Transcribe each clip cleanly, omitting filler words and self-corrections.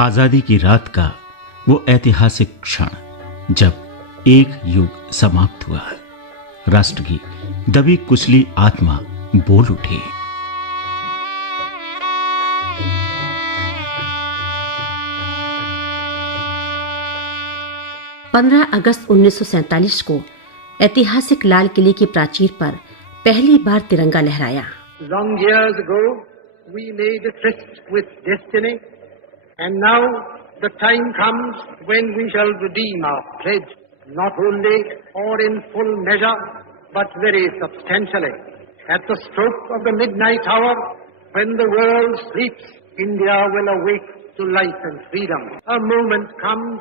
आजादी की रात का वो ऐतिहासिक क्षण जब एक युग समाप्त हुआ, राष्ट्र की दबी कुचली आत्मा बोल उठी। पंद्रह अगस्त 1947 को ऐतिहासिक लाल किले की प्राचीर पर पहली बार तिरंगा लहराया। Long years ago, we made a tryst with destiny, and now the time comes when we shall redeem our pledge, not only or in full measure, but very substantially. At the stroke of the midnight hour, when the world sleeps, India will awake to life and freedom. A moment comes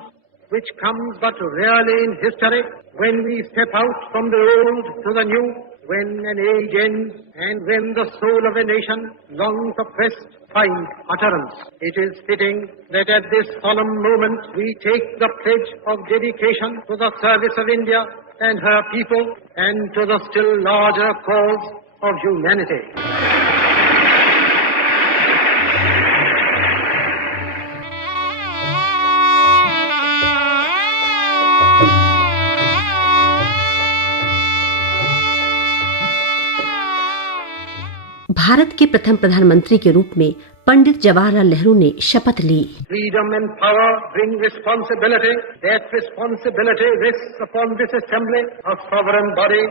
which comes but rarely in history, when we step out from the old to the new, when an age ends and when the soul of a nation, long suppressed, finds utterance. It is fitting that at this solemn moment we take the pledge of dedication to the service of India and her people and to the still larger cause of humanity. Bharat के प्रथम प्रधानमंत्री के रूप में पंडित जवाहरलाल नेहरू ने शपथ ली। Freedom and power bring responsibility. That responsibility rests upon this assembly, a sovereign body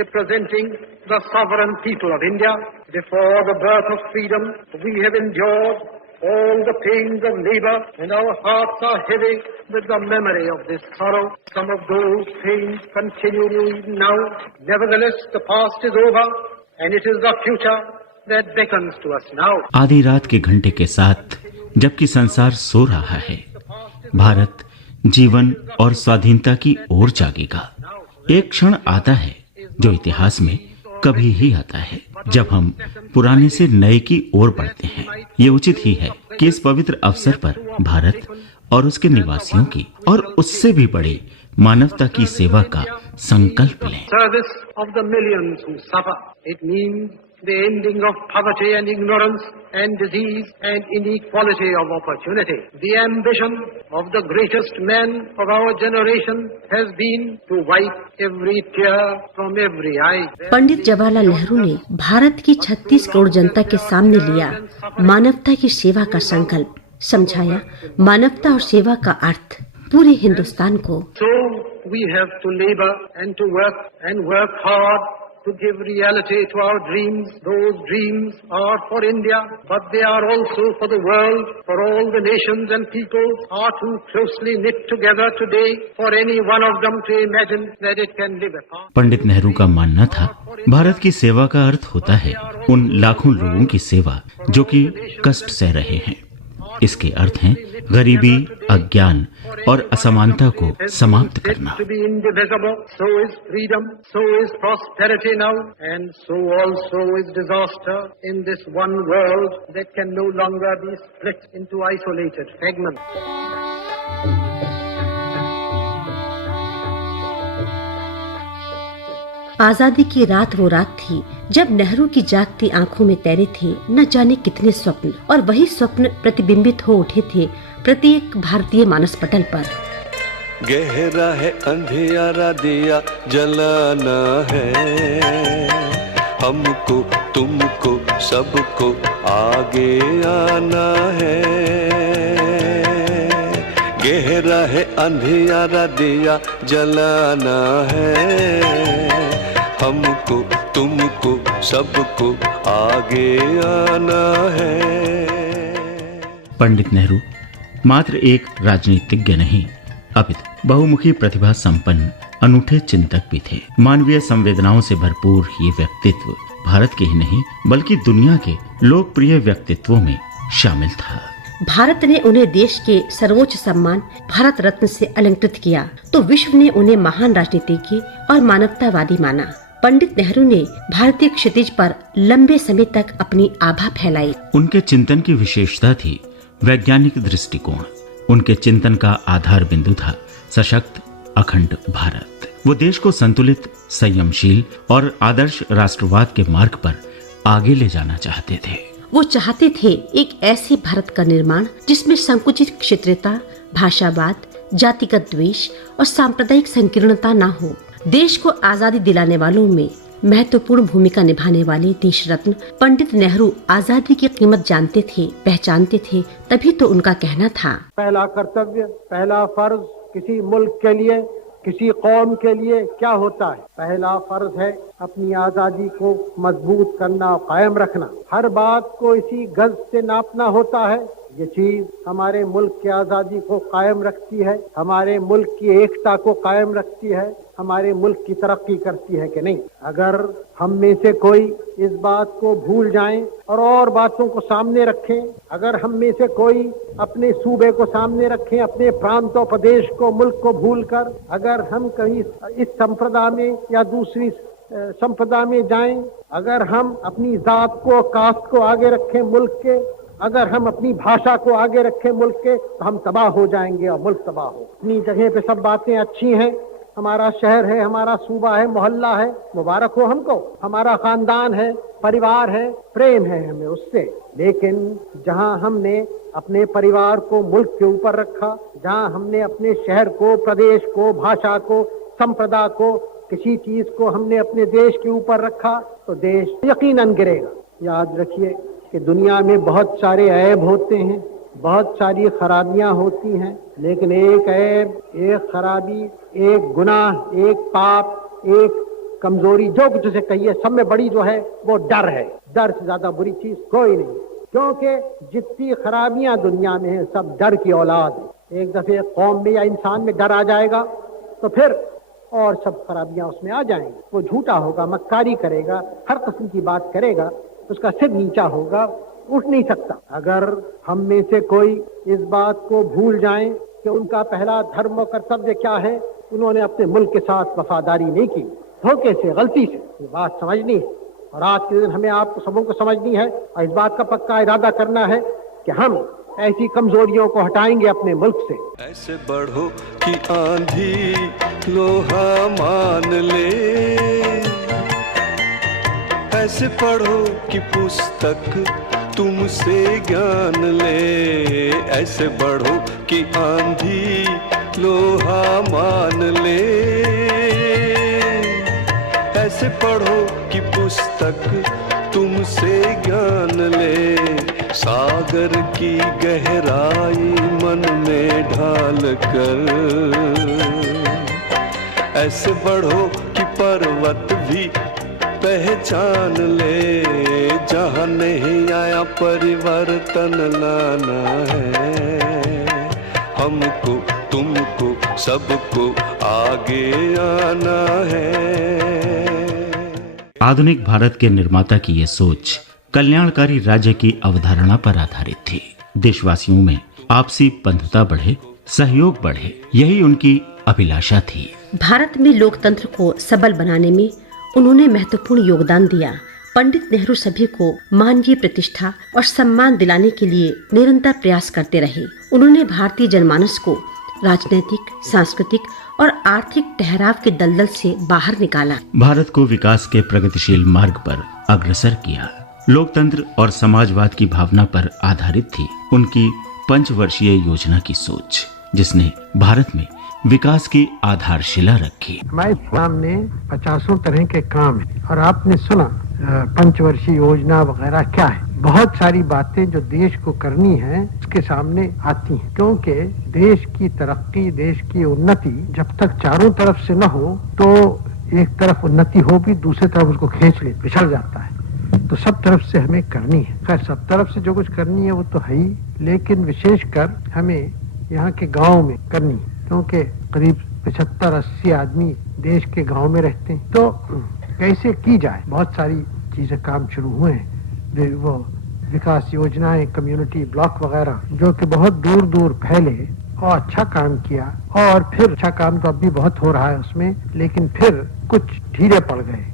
representing the sovereign people of India. Before the birth of freedom, we have endured all the pains of labor, and our hearts are heavy with the memory of this sorrow. Some of those pains continue even now. Nevertheless, the past is over, and it is the future that beckons to us now. आधी रात के घंटे के साथ जबकि संसार सो रहा है, भारत जीवन और स्वाधीनता की ओर जागेगा। एक क्षण आता है जो इतिहास में कभी ही आता है, जब हम पुराने से नए की ओर बढ़ते हैं। ये उचित ही है कि इस पवित्र अवसर पर भारत और उसके निवासियों की और उससे भी बड़े मानवता की सेवा का संकल्प लें। Service of the millions who suffer. It means the ending of poverty and ignorance and disease and inequality of opportunity. The ambition of the greatest man of our generation has been to wipe every tear from every eye. Pandit Jawaharlal Nehru ने भारत की 36 करोड़ जनता के सामने लिया मानवता की सेवा का संकल्प, समझाया मानवता और सेवा का अर्थ पूरे हिंदुस्तान को। So we have to labor and to work hard to give reality to our dreams. Those dreams are for India, but they are also for the world, for all the nations and peoples are too closely knit together today for any one of them to imagine that it can live apart. Pandit Nehru का मानना था, भारत की सेवा का अर्थ होता है उन लाखों लोगों की सेवा जो कि कष्ट सह रहे हैं। इसके अर्थ हैं गरीबी, अज्ञान और असमानता को समाप्त करना। To be indivisible, so is freedom, so is prosperity now, and so also is disaster in this one world that can no longer be split into isolated fragments. आजादी की रात वो रात थी जब नेहरू की जागती आंखों में तैरे थे न जाने कितने स्वप्न, और वही स्वप्न प्रतिबिंबित हो उठे थे प्रत्येक भारतीय मानस पटल पर। गहरा है अंधियारा दिया जलाना है, हमको तुमको सबको आगे आना है। गहरा है अंधियारा दिया जलाना है, हमको तुमको सबको आगे आना है। पंडित नेहरू मात्र एक राजनीतिज्ञ नहीं, अपितु बहुमुखी प्रतिभा संपन्न अनूठे चिंतक भी थे। मानवीय संवेदनाओं से भरपूर ये व्यक्तित्व भारत के ही नहीं बल्कि दुनिया के लोकप्रिय व्यक्तित्वों में शामिल था। भारत ने उन्हें देश के सर्वोच्च सम्मान भारत रत्न से अलंकृत किया तो विश्व ने उन्हें महान राजनीतिज्ञ और मानवतावादी माना। पंडित नेहरू ने भारतीय क्षितिज पर लंबे समय तक अपनी आभा फैलाई। उनके चिंतन की विशेषता थी वैज्ञानिक दृष्टिकोण। उनके चिंतन का आधार बिंदु था सशक्त अखंड भारत। वो देश को संतुलित, संयमशील और आदर्श राष्ट्रवाद के मार्ग पर आगे ले जाना चाहते थे। वो चाहते थे एक ऐसे भारत का निर्माण जिसमें संकुचित क्षेत्रता, भाषावाद, जातिगत द्वेष और सांप्रदायिक संकीर्णता न हो। देश को आजादी दिलाने वालों में महत्वपूर्ण भूमिका निभाने वाले देश रत्न पंडित नेहरू आजादी की कीमत जानते थे, पहचानते थे, तभी तो उनका कहना था, पहला कर्तव्य, पहला फर्ज किसी मुल्क के लिए, किसी कौम के लिए क्या होता है? पहला फर्ज है अपनी आजादी को मजबूत करना, कायम रखना। हर बात को इसी गज से नापना होता है। ये चीज हमारे मुल्क की आजादी को कायम रखती है, हमारे मुल्क की एकता को कायम रखती है, हमारे मुल्क की तरक्की करती है कि नहीं। अगर हम में से कोई इस बात को भूल जाएं और बातों को सामने रखें, अगर हम में से कोई अपने सूबे को सामने रखें, अपने प्रांत और प्रदेश को, मुल्क को भूलकर अगर हम कहीं इस संप्रदा में या दूसरी संप्रदा में जाएं, अगर हम अपनी जात को, कास्ट को आगे रखें मुल्क के, अगर हम अपनी भाषा को आगे रखें मुल्क के, तो हम तबाह हो जाएंगे और मुल्क तबाह हो। अपनी जगह पे सब बातें अच्छी हैं, हमारा शहर है, हमारा सूबा है, मोहल्ला है, मुबारक हो हमको, हमारा खानदान है, परिवार है, प्रेम है हमें उससे। लेकिन जहां हमने अपने परिवार को मुल्क के ऊपर रखा, जहां हमने अपने शहर को, प्रदेश को, भाषा को, संप्रदा को, किसी चीज को हमने अपने देश के ऊपर रखा, तो देश यकीनन गिरेगा। याद रखिए कि दुनिया में बहुत सारे ऐब होते हैं, बहुत सारी खराबियां होती हैं, लेकिन एक ऐब, एक खराबी, एक गुनाह, एक पाप, एक कमजोरी, जो कुछ उसे कहिए, सब में बड़ी जो है वो डर है। डर से ज्यादा बुरी चीज कोई नहीं, क्योंकि जितनी खराबियां दुनिया में है सब डर की औलाद है। एक दफे कौम में या इंसान में डर आ जाएगा तो फिर और सब खराबियां उसमें आ जाएंगी। वो झूठा होगा, मक्कारी करेगा, हर किस्म की बात करेगा, उसका सिर नीचा होगा, उठ नहीं सकता। अगर हम में से कोई इस बात को भूल जाएं कि उनका पहला धर्म और कर्तव्य क्या है, उन्होंने अपने मुल्क के साथ वफादारी नहीं की, धोखे से, गलती से, ये बात समझनी है। और आज के दिन हमें आपको सबों को समझनी है और इस बात का पक्का इरादा करना है कि हम ऐसी कमजोरियों को हटाएंगे अपने मुल्क से। ऐसे बढ़ो कि आंधी लोहा मान ले, ऐसे पढ़ो कि पुस्तक तुमसे ज्ञान ले, ऐसे बढ़ो कि आंधी लोहा मान ले, ऐसे पढ़ो कि पुस्तक तुमसे ज्ञान ले, सागर की गहराई मन में ढाल कर, ऐसे बढ़ो कि पर्वत भी पहचान ले, जहाँ नहीं आया परिवर्तन लाना है, हमको तुमको सबको आगे आना है। आधुनिक भारत के निर्माता की ये सोच कल्याणकारी राज्य की अवधारणा पर आधारित थी। देशवासियों में आपसी बंधुता बढ़े, सहयोग बढ़े, यही उनकी अभिलाषा थी। भारत में लोकतंत्र को सबल बनाने में उन्होंने महत्वपूर्ण योगदान दिया। पंडित नेहरू सभी को मानवीय प्रतिष्ठा और सम्मान दिलाने के लिए निरंतर प्रयास करते रहे। उन्होंने भारतीय जनमानस को राजनीतिक, सांस्कृतिक और आर्थिक ठहराव के दलदल से बाहर निकाला, भारत को विकास के प्रगतिशील मार्ग पर अग्रसर किया। लोकतंत्र और समाजवाद की भावना पर आधारित थी उनकी पंचवर्षीय योजना की सोच, जिसने भारत में विकास की आधारशिला रखी। हमारे सामने 50 तरह के काम है और आपने सुना पंचवर्षीय योजना वगैरह क्या है। बहुत सारी बातें जो देश को करनी है उसके सामने आती हैं, क्योंकि देश की तरक्की, देश की उन्नति जब तक चारों तरफ से न हो तो एक तरफ उन्नति हो भी दूसरी तरफ उसको खींच ले, पिछड़ जाता है। तो सब तरफ से हमें करनी है। खैर सब तरफ से जो कुछ करनी है वो तो है ही, लेकिन विशेषकर हमें यहाँ के गाँव में करनी है, क्योंकि करीब 75-80 आदमी देश के गांव में रहते हैं। तो कैसे की जाए, बहुत सारी चीजें काम शुरू हुए हैं। वो विकास योजनाएं, कम्युनिटी ब्लॉक वगैरह जो कि बहुत दूर दूर फैले और अच्छा काम किया, और फिर अच्छा काम तो अब भी बहुत हो रहा है उसमें, लेकिन फिर कुछ ढीले पड़ गए,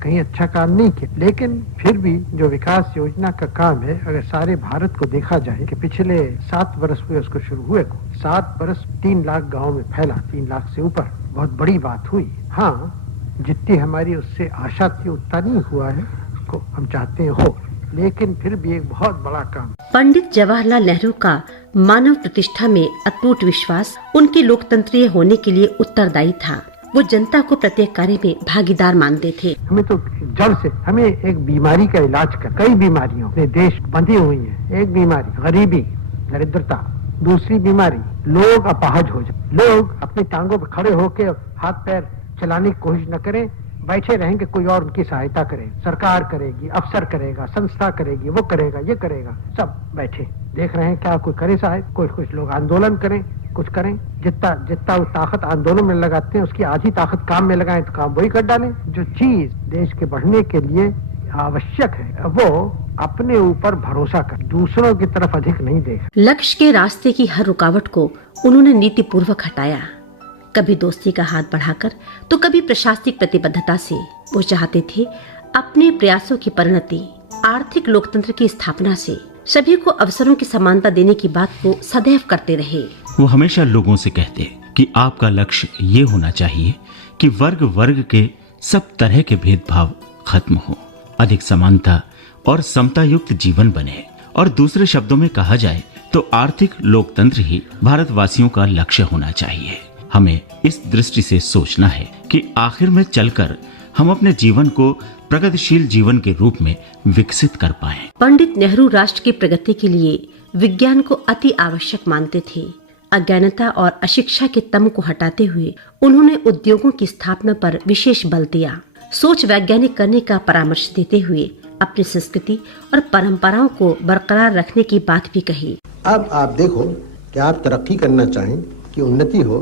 कहीं अच्छा काम नहीं किया। लेकिन फिर भी जो विकास योजना का काम है, अगर सारे भारत को देखा जाए कि पिछले 7 वर्ष हुए उसको शुरू हुए को, 7 वर्ष 3 लाख गाँव में फैला, 3 लाख से ऊपर, बहुत बड़ी बात हुई। हाँ, जितनी हमारी उससे आशा थी उतना नहीं हुआ है, उसको हम चाहते हैं हो, लेकिन फिर भी एक बहुत बड़ा काम। पंडित जवाहरलाल नेहरू का मानव प्रतिष्ठा में अटूट विश्वास उनके लोकतंत्रीय होने के लिए उत्तरदायी था। वो जनता को प्रत्येक कार्य में भागीदार मानते थे। हमें तो जड़ से हमें एक बीमारी का इलाज कर, कई बीमारियों अपने देश बंधी हुई है। एक बीमारी गरीबी, दरिद्रता, दूसरी बीमारी लोग अपाहज हो जाए, लोग अपनी टांगों पर खड़े होकर हाथ पैर चलाने की कोशिश न करें, बैठे रहेंगे, कोई और उनकी सहायता करे, सरकार करेगी, अफसर करेगा, संस्था करेगी, वो करेगा, ये करेगा, सब बैठे देख रहे हैं क्या कोई करे साहब। कुछ लोग आंदोलन करें, कुछ करें, जितना वो ताकत आंदोलन में लगाते हैं उसकी आधी ताकत काम में लगाएं तो काम वही कर डालें। जो चीज देश के बढ़ने के लिए आवश्यक है वो अपने ऊपर भरोसा कर, दूसरों की तरफ अधिक नहीं देख। लक्ष्य के रास्ते की हर रुकावट को उन्होंने नीति पूर्वक हटाया, कभी दोस्ती का हाथ बढ़ाकर तो कभी प्रशासनिक प्रतिबद्धता से। वो चाहते थे अपने प्रयासों की परिणति आर्थिक लोकतंत्र की स्थापना से सभी को अवसरों की समानता देने की बात को सदैव करते रहे। वो हमेशा लोगों से कहते कि आपका लक्ष्य ये होना चाहिए कि वर्ग वर्ग के सब तरह के भेदभाव खत्म हो, अधिक समानता और समता युक्त जीवन बने। और दूसरे शब्दों में कहा जाए तो आर्थिक लोकतंत्र ही भारतवासियों का लक्ष्य होना चाहिए। हमें इस दृष्टि से सोचना है कि आखिर में चलकर हम अपने जीवन को प्रगतिशील जीवन के रूप में विकसित कर पाएं। पंडित नेहरू राष्ट्र की प्रगति के लिए विज्ञान को अति आवश्यक मानते थे। अज्ञानता और अशिक्षा के तम को हटाते हुए उन्होंने उद्योगों की स्थापना पर विशेष बल दिया। सोच वैज्ञानिक करने का परामर्श देते हुए अपनी संस्कृति और परंपराओं को बरकरार रखने की बात भी कही। अब आप देखो कि आप तरक्की करना चाहें कि उन्नति हो,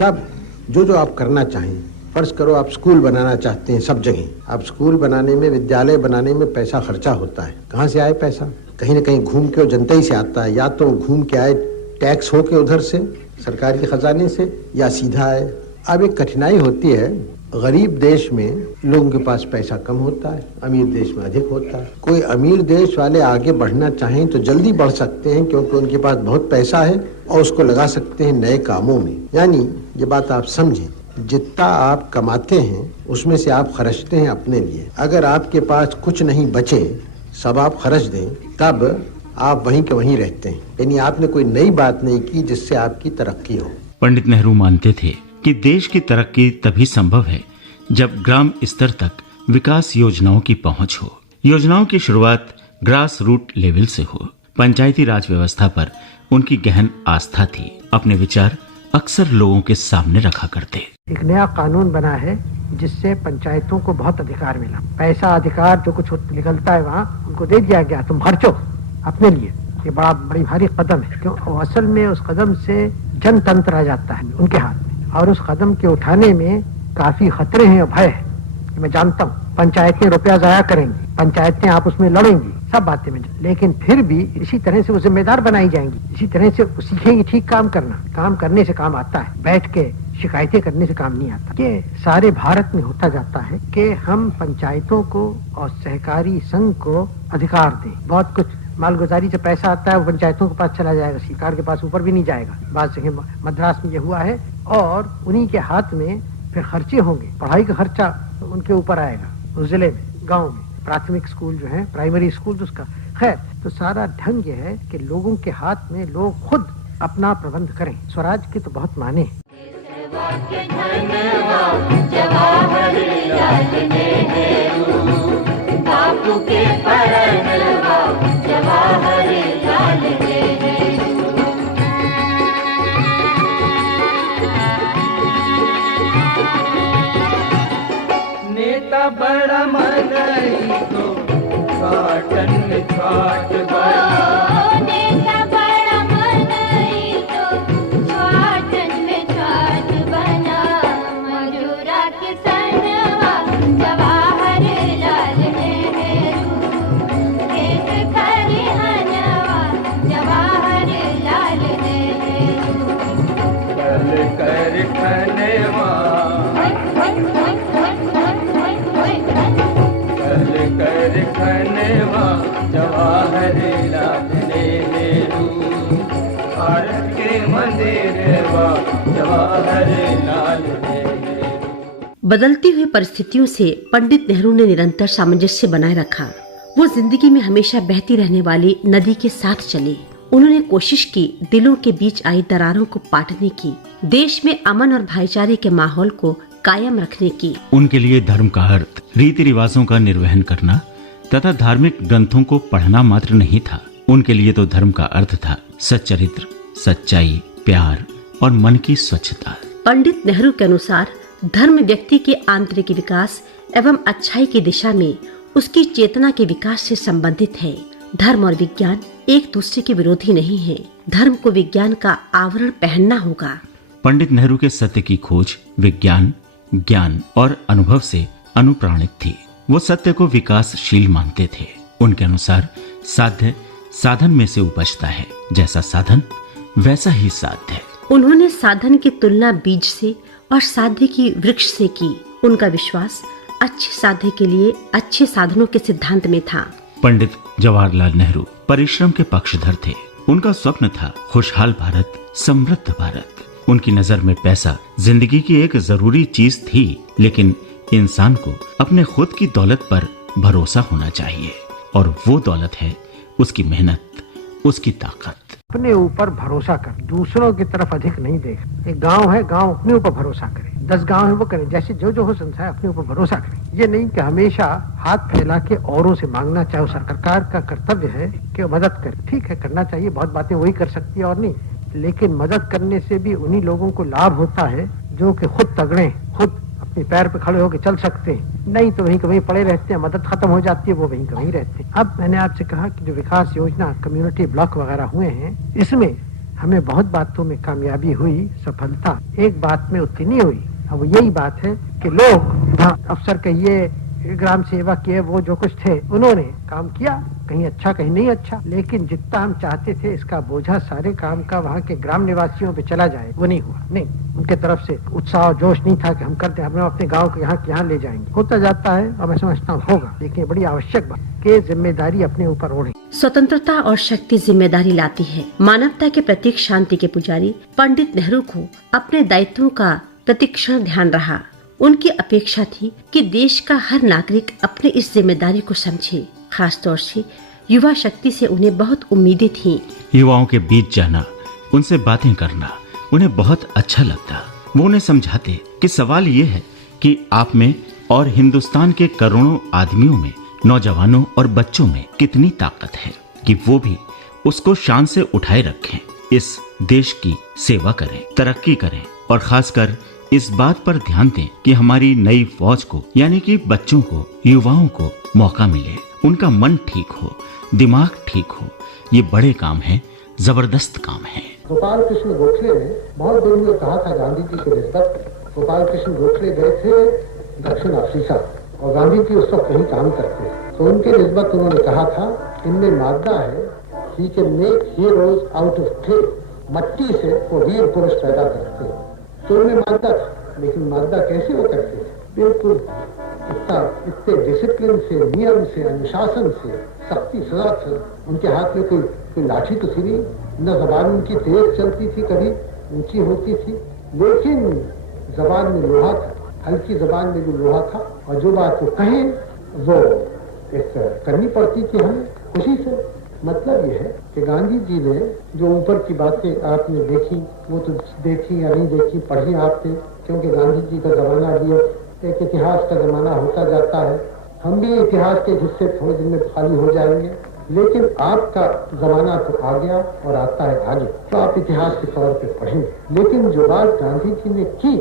तब जो आप करना चाहें, फर्ज करो आप स्कूल बनाना चाहते हैं, सब जगह आप स्कूल बनाने में, विद्यालय बनाने में पैसा खर्चा होता है। कहाँ से आए पैसा? कहीं न कहीं घूम के जनता ही से आता है, या तो घूम के आए टैक्स हो के उधर से सरकारी खजाने से, या सीधा आए। अब एक कठिनाई होती है, गरीब देश में लोगों के पास पैसा कम होता है, अमीर देश में अधिक होता है। कोई अमीर देश वाले आगे बढ़ना चाहें तो जल्दी बढ़ सकते हैं क्योंकि उनके पास बहुत पैसा है और उसको लगा सकते हैं नए कामों में। यानी ये बात आप समझें, जितना आप कमाते हैं उसमें से आप खर्चते हैं अपने लिए। अगर आपके पास कुछ नहीं बचे, सब आप खर्च दें, तब आप वहीं के वहीं रहते हैं। यानी आपने कोई नई बात नहीं की जिससे आपकी तरक्की हो। पंडित नेहरू मानते थे कि देश की तरक्की तभी संभव है जब ग्राम स्तर तक विकास योजनाओं की पहुंच हो। योजनाओं की शुरुआत ग्रास रूट लेवल से हो। पंचायती राज व्यवस्था पर उनकी गहन आस्था थी। अपने विचार अक्सर लोगों के सामने रखा करते। एक नया कानून बना है जिससे पंचायतों को बहुत अधिकार मिला। पैसा अधिकार जो कुछ निकलता है वहाँ उनको दे दिया गया, तुम खर्चो अपने लिए। ये बड़ी भारी कदम है, क्यों? असल में उस कदम से जनतंत्र आ जाता है उनके हाथ में, और उस कदम के उठाने में काफी खतरे हैं और भय है। मैं जानता हूँ पंचायतें रुपया जाया करेंगी, पंचायतें आप उसमें लड़ेंगी, सब बातें में, लेकिन फिर भी इसी तरह से वो जिम्मेदार बनाई जाएंगी, इसी तरह से सीखेंगी ठीक काम करना। काम करने से काम आता है, बैठ के शिकायतें करने से काम नहीं आता। ये सारे भारत में होता जाता है कि हम पंचायतों को और सहकारी संघ को अधिकार दें। बहुत कुछ मालगुजारी से पैसा आता है वो पंचायतों के पास चला जाएगा, सरकार के पास ऊपर भी नहीं जाएगा। बात जगह मद्रास में ये हुआ है, और उन्हीं के हाथ में फिर खर्चे होंगे। पढ़ाई का खर्चा उनके ऊपर आएगा, उस जिले में, गांव में, प्राथमिक स्कूल जो है, प्राइमरी स्कूल जो उसका। खैर, तो सारा ढंग ये है कि लोगों के हाथ में लोग खुद अपना प्रबंध करें। स्वराज के तो बहुत माने। बापू के परनवा जवाहरलाल नेहरू। नेता बड़ा मनई तो छाटन में छाट बना। नेता बड़ा मनई तो छाटन में छाट बना। मजूरा किसनवा जवाहरलाल नेहरू। खेत खलिहानवा जवाहरलाल नेहरू। कल कर खनवा कर खनवा जवाहरलाल नेहरू। भारत के मंदिरवा जवाहरलाल नेहरू। बदलती हुई परिस्थितियों से पंडित नेहरू ने निरंतर सामंजस्य बनाए रखा। वो जिंदगी में हमेशा बहती रहने वाली नदी के साथ चले। उन्होंने कोशिश की दिलों के बीच आई दरारों को पाटने की, देश में अमन और भाईचारे के माहौल को कायम रखने की। उनके लिए धर्म का अर्थ रीति रिवाजों का निर्वहन करना तथा धार्मिक ग्रंथों को पढ़ना मात्र नहीं था। उनके लिए तो धर्म का अर्थ था सच्चरित्र, सच्चाई, प्यार और मन की स्वच्छता। पंडित नेहरू के अनुसार धर्म व्यक्ति के आंतरिक विकास एवं अच्छाई की दिशा में उसकी चेतना के विकास से संबंधित है। धर्म और विज्ञान एक दूसरे के विरोधी नहीं है। धर्म को विज्ञान का आवरण पहनना होगा। पंडित नेहरू के सत्य की खोज विज्ञान, ज्ञान और अनुभव से अनुप्राणित थी। वो सत्य को विकासशील मानते थे। उनके अनुसार साध्य साधन में से उपजता है, जैसा साधन वैसा ही साध्य। उन्होंने साधन की तुलना बीज से और साध्य की वृक्ष से की। उनका विश्वास अच्छे साध्य के लिए अच्छे साधनों के सिद्धांत में था। पंडित जवाहरलाल नेहरू परिश्रम के पक्षधर थे। उनका स्वप्न था खुशहाल भारत, समृद्ध भारत। उनकी नजर में पैसा जिंदगी की एक जरूरी चीज थी, लेकिन इंसान को अपने खुद की दौलत पर भरोसा होना चाहिए, और वो दौलत है उसकी मेहनत, उसकी ताकत। अपने ऊपर भरोसा कर, दूसरों की तरफ अधिक नहीं देख। एक गांव है, गांव अपने ऊपर भरोसा करे। 10 गांव है वो करें, जैसे जो जो हो संसार अपने ऊपर भरोसा करें। ये नहीं कि हमेशा हाथ फैला के औरों से मांगना। चाहे सरकार का कर्तव्य है कि मदद करे, ठीक है करना चाहिए, बहुत बातें वही कर सकती है और नहीं, लेकिन मदद करने से भी उन्हीं लोगों को लाभ होता है जो कि खुद तगड़े, खुद अपने पैर पे खड़े होकर चल सकते हैं। नहीं तो वहीं कहीं पड़े रहते हैं, मदद खत्म हो जाती है, वो वहीं कहीं रहते हैं। अब मैंने आपसे कहा कि जो विकास योजना, कम्युनिटी ब्लॉक वगैरह हुए हैं, इसमें हमें बहुत बातों में कामयाबी हुई, सफलता एक बात में उतनी नहीं हुई। अब यही बात है कि लोग अफसर कहिए, ग्राम सेवक किए, वो जो कुछ थे उन्होंने काम किया, कहीं अच्छा कहीं नहीं अच्छा, लेकिन जितना हम चाहते थे इसका बोझा सारे काम का वहाँ के ग्राम निवासियों पे चला जाए, वो नहीं हुआ। नहीं, उनके तरफ से उत्साह जोश नहीं था कि हम करते, हम अपने गांव को यहाँ ले जाएंगे। होता जाता है और मैं समझता हूँ होगा, लेकिन बड़ी आवश्यक बात कि जिम्मेदारी अपने ऊपर ओढ़े। स्वतंत्रता और शक्ति जिम्मेदारी लाती है। मानवता के प्रतीक शांति के पुजारी पंडित नेहरू को अपने दायित्वों का प्रतिक्षण ध्यान रहा। उनकी अपेक्षा थी कि देश का हर नागरिक अपने इस जिम्मेदारी को समझे। खासतौर से युवा शक्ति से उन्हें बहुत उम्मीदें थीं। युवाओं के बीच जाना, उनसे बातें करना उन्हें बहुत अच्छा लगता। वो उन्हें समझाते कि सवाल ये है कि आप में और हिंदुस्तान के करोड़ों आदमियों में, नौजवानों और बच्चों में कितनी ताकत है कि वो भी उसको शान से उठाए रखें, इस देश की सेवा करें, तरक्की करें, और खासकर इस बात पर ध्यान दें कि हमारी नई फौज को, यानी कि बच्चों को, युवाओं को मौका मिले, उनका मन ठीक हो, दिमाग ठीक हो। ये बड़े काम है, जबरदस्त काम है। गोपाल कृष्ण गोखले ने बहुत दिन में कहा था गांधी जी के निस्बत। गोपाल कृष्ण गोखले गए थे दक्षिण अफ्रीका और गांधी जी उस वक्त कहीं काम करते थे, तो उनके निस्बत उन्होंने कहा था इनमें मादा है, he can make heroes out of clay. मट्टी से वो वीर पुरुष पैदा करते हैं। तो उनमें मादा था, लेकिन मादा कैसे वो करते थे? बिल्कुल इतने डिसिप्लिन से, नियम से, अनुशासन से, सख्ती सजा से। उनके हाथ में कोई लाठी तो थी नहीं, न जबान उनकी तेज चलती थी, कभी ऊंची होती थी, लेकिन जबान में लोहा था, हल्की जबान में भी लोहा था, और जो बात वो कहें वो एक करनी पड़ती थी हमें खुशी से। मतलब ये है कि गांधी जी ने जो ऊपर की बातें आपने देखी, वो तो देखी या नहीं देखी, पढ़ी आपने, क्योंकि गांधी जी का जमाना भी एक इतिहास का जमाना होता जाता है। हम भी इतिहास के हिस्से थोड़े दिन में खाली हो जाएंगे, लेकिन आपका जमाना तो आ गया और आता है आगे, तो आप इतिहास के तौर पे पढ़ेंगे। लेकिन जो बात गांधी जी ने की,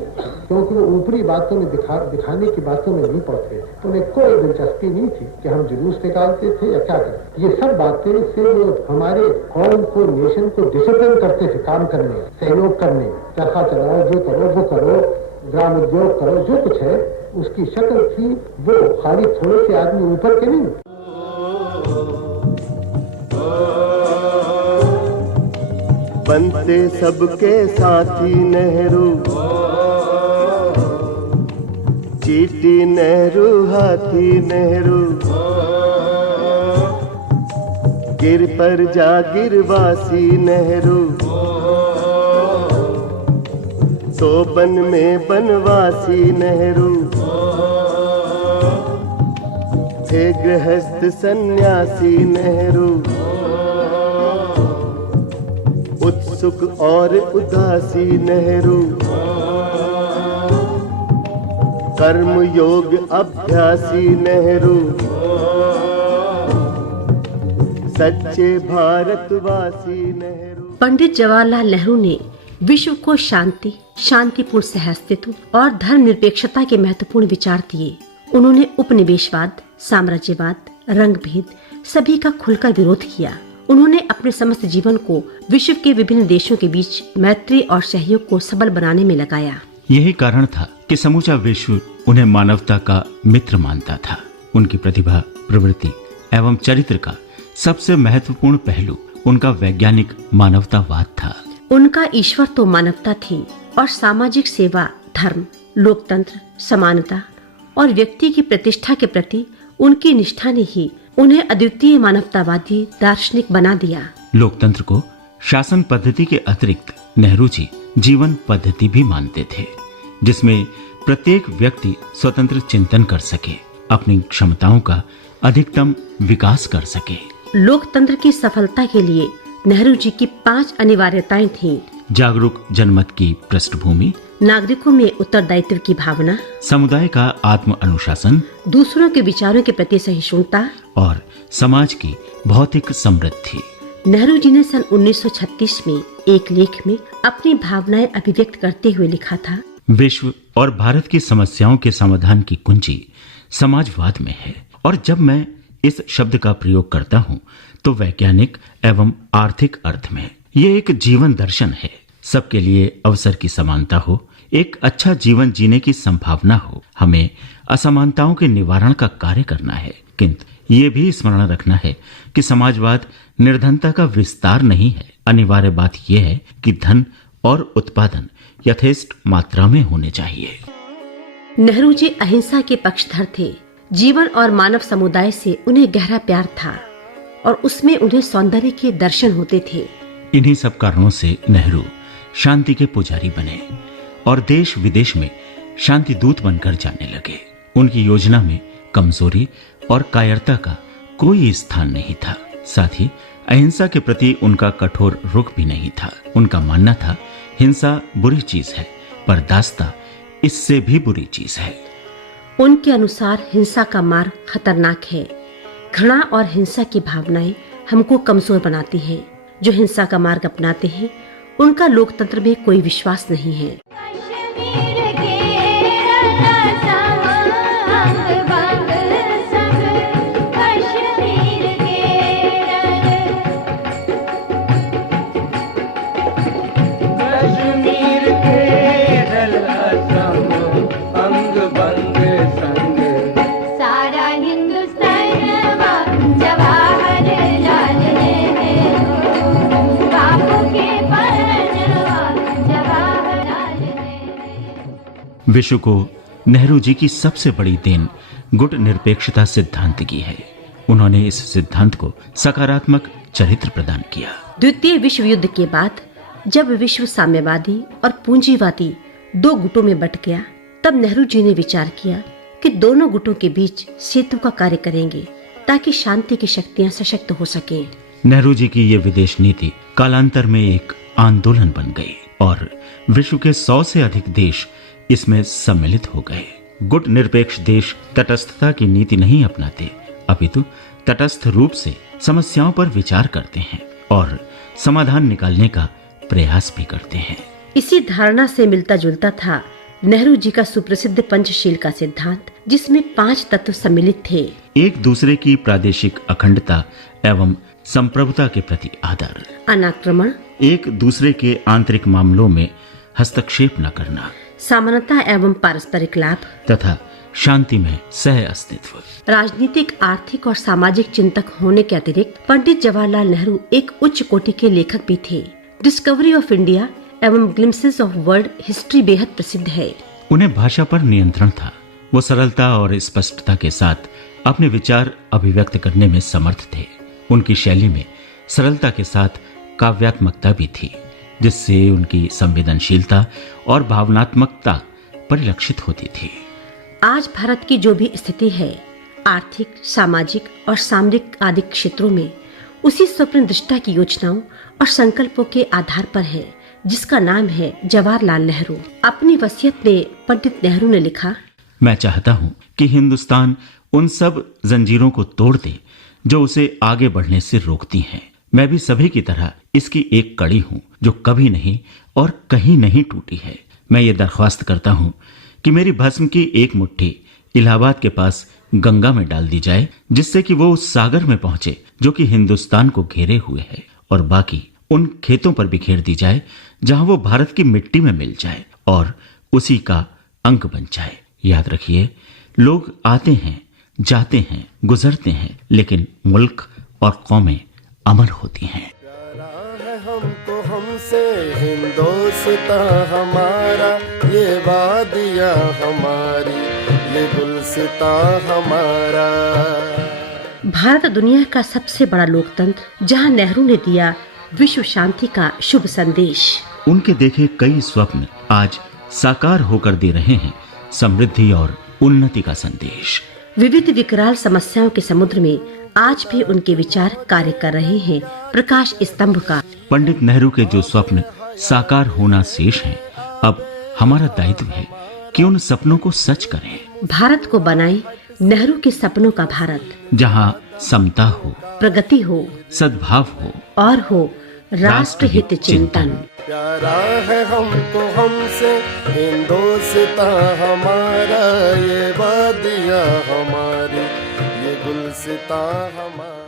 क्योंकि वो ऊपरी बातों में दिखाने की बातों में नहीं पड़ते थे, तो उन्हें कोई दिलचस्पी नहीं थी कि हम जुलूस निकालते थे या क्या करते। ये सब बातें से वो हमारे कौम को, नेशन को डिसिप्लिन करते थे काम करने, सहयोग करने, चरखा चलाओ, जो करो वो करो, ग्राम उद्योग करो, जो कुछ है उसकी शक्ल थी वो खाली थोड़े से आदमी ऊपर के नहीं। बनते सबके साथी नेहरू, चीटी नेहरू, हाथी नेहरू, गिर पर जा गिरवासी नेहरू, तो बन में बनवासी नेहरू, थे गृहस्थ सन्यासी नेहरू, उत्सुक और उदासी नेहरू, कर्म योग अभ्यासी नेहरू, सच्चे भारतवासी नेहरू। पंडित जवाहरलाल नेहरू ने विश्व को शांति, शांतिपूर्ण सहअस्तित्व और धर्मनिरपेक्षता के महत्वपूर्ण विचार दिए। उन्होंने उपनिवेशवाद, साम्राज्यवाद, रंगभेद सभी का खुलकर विरोध किया। उन्होंने अपने समस्त जीवन को विश्व के विभिन्न देशों के बीच मैत्री और सहयोग को सबल बनाने में लगाया। यही कारण था कि समूचा विश्व उन्हें मानवता का मित्र मानता था। उनकी प्रतिभा, प्रवृत्ति एवं चरित्र का सबसे महत्वपूर्ण पहलू उनका वैज्ञानिक मानवतावाद था। उनका ईश्वर तो मानवता थी और सामाजिक सेवा, धर्म, लोकतंत्र, समानता और व्यक्ति की प्रतिष्ठा के प्रति उनकी निष्ठा ने ही उन्हें अद्वितीय मानवतावादी दार्शनिक बना दिया। लोकतंत्र को शासन पद्धति के अतिरिक्त नेहरू जी जीवन पद्धति भी मानते थे, जिसमें प्रत्येक व्यक्ति स्वतंत्र चिंतन कर सके, अपनी क्षमताओं का अधिकतम विकास कर सके। लोकतंत्र की सफलता के लिए नेहरू जी की 5 अनिवार्यताएं थीं। जागरूक जनमत की पृष्ठभूमि, नागरिकों में उत्तरदायित्व की भावना, समुदाय का आत्म अनुशासन, दूसरों के विचारों के प्रति सहिष्णुता और समाज की भौतिक समृद्धि। नेहरू जी ने सन 1936 में एक लेख में अपनी भावनाएं अभिव्यक्त करते हुए लिखा था, विश्व और भारत की समस्याओं के समाधान की कुंजी समाजवाद में है। और जब मैं इस शब्द का प्रयोग करता हूँ तो वैज्ञानिक एवं आर्थिक अर्थ में। ये एक जीवन दर्शन है। सबके लिए अवसर की समानता हो, एक अच्छा जीवन जीने की संभावना हो। हमें असमानताओं के निवारण का कार्य करना है, किंतु ये भी स्मरण रखना है कि समाजवाद निर्धनता का विस्तार नहीं है। अनिवार्य बात यह है कि धन और उत्पादन यथेष्ट मात्रा में होने चाहिए। नेहरू जी अहिंसा के पक्षधर थे। जीवन और मानव समुदाय से उन्हें गहरा प्यार था और उसमें उन्हें सौंदर्य के दर्शन होते थे। इन्हीं सब कारणों से नेहरू शांति के पुजारी बने और देश विदेश में शांति दूत बनकर जाने लगे। उनकी योजना में कमजोरी और कायरता का कोई स्थान नहीं था। साथ ही अहिंसा के प्रति उनका कठोर रुख भी नहीं था। उनका मानना था, हिंसा बुरी चीज है, पर दास्ता इससे भी बुरी चीज है। उनके अनुसार हिंसा का मार्ग खतरनाक है। घृणा और हिंसा की भावनाएं हमको कमजोर बनाती हैं। जो हिंसा का मार्ग अपनाते हैं उनका लोकतंत्र में कोई विश्वास नहीं है। विश्व को नेहरू जी की सबसे बड़ी देन गुट निरपेक्षता सिद्धांत की है। उन्होंने इस सिद्धांत को सकारात्मक चरित्र प्रदान किया। द्वितीय विश्व युद्ध के बाद जब विश्व साम्यवादी और पूंजीवादी 2 गुटों में बंट गया, तब नेहरू जी ने विचार किया कि दोनों गुटों के बीच सेतु का कार्य करेंगे ताकि शांति की शक्तियां सशक्त हो सकें। नेहरू जी की ये विदेश नीति कालांतर में एक आंदोलन बन गई और विश्व के 100 से अधिक देश इसमें सम्मिलित हो गए। गुट निरपेक्ष देश तटस्थता की नीति नहीं अपनाते, अपितु तटस्थ रूप से समस्याओं पर विचार करते हैं और समाधान निकालने का प्रयास भी करते हैं। इसी धारणा से मिलता जुलता था नेहरू जी का सुप्रसिद्ध पंचशील का सिद्धांत, जिसमें 5 तत्व सम्मिलित थे। एक दूसरे की प्रादेशिक अखंडता एवं संप्रभुता के प्रति आदर, अनाक्रमण, एक दूसरे के आंतरिक मामलों में हस्तक्षेप न करना, समानता एवं पारस्परिक लाभ तथा शांति में सह अस्तित्व। राजनीतिक, आर्थिक और सामाजिक चिंतक होने के अतिरिक्त पंडित जवाहरलाल नेहरू एक उच्च कोटि के लेखक भी थे। डिस्कवरी ऑफ इंडिया एवं ग्लिम्पसेस ऑफ वर्ल्ड हिस्ट्री बेहद प्रसिद्ध है। उन्हें भाषा पर नियंत्रण था। वो सरलता और स्पष्टता के साथ अपने विचार अभिव्यक्त करने में समर्थ थे। उनकी शैली में सरलता के साथ काव्यात्मकता भी थी, जिससे उनकी संवेदनशीलता और भावनात्मकता परिलक्षित होती थी। आज भारत की जो भी स्थिति है, आर्थिक, सामाजिक और सामरिक आदि क्षेत्रों में उसी स्वप्न दृष्टा की योजनाओं और संकल्पों के आधार पर है जिसका नाम है जवाहरलाल नेहरू। अपनी वसीयत में पंडित नेहरू ने लिखा, मैं चाहता हूं कि हिंदुस्तान उन सब जंजीरों को तोड़ दे जो उसे आगे बढ़ने से रोकती हैं। मैं भी सभी की तरह इसकी एक कड़ी हूं जो कभी नहीं और कहीं नहीं टूटी है। मैं ये दरख्वास्त करता हूं कि मेरी भस्म की एक मुट्ठी इलाहाबाद के पास गंगा में डाल दी जाए, जिससे कि वो उस सागर में पहुंचे जो कि हिंदुस्तान को घेरे हुए है, और बाकी उन खेतों पर बिखेर दी जाए जहां वो भारत की मिट्टी में मिल जाए और उसी का अंग बन जाए। याद रखिए, लोग आते हैं, जाते हैं, गुजरते हैं, लेकिन मुल्क और कौमें अमर होती हैं। प्यारा है हमको हमसे हिंदुस्तां हमारा, ये वादियाँ हमारी, ये गुलसितां हमारा। भारत दुनिया का सबसे बड़ा लोकतंत्र, जहां नेहरू ने दिया विश्व शांति का शुभ संदेश। उनके देखे कई स्वप्न आज साकार होकर दे रहे हैं समृद्धि और उन्नति का संदेश। विविध विकराल समस्याओं के समुद्र में आज भी उनके विचार कार्य कर रहे हैं प्रकाश स्तंभ का। पंडित नेहरू के जो स्वप्न साकार होना शेष हैं, अब हमारा दायित्व है कि उन सपनों को सच करें। भारत को बनाए नेहरू के सपनों का भारत, जहां समता हो, प्रगति हो, सद्भाव हो और हो राष्ट्रहित चिंतन। प्यारा है हमको हमसे हिंदुस्तां हमारा, ये वादियाँ हमारी, ये गुलसितां हमारा।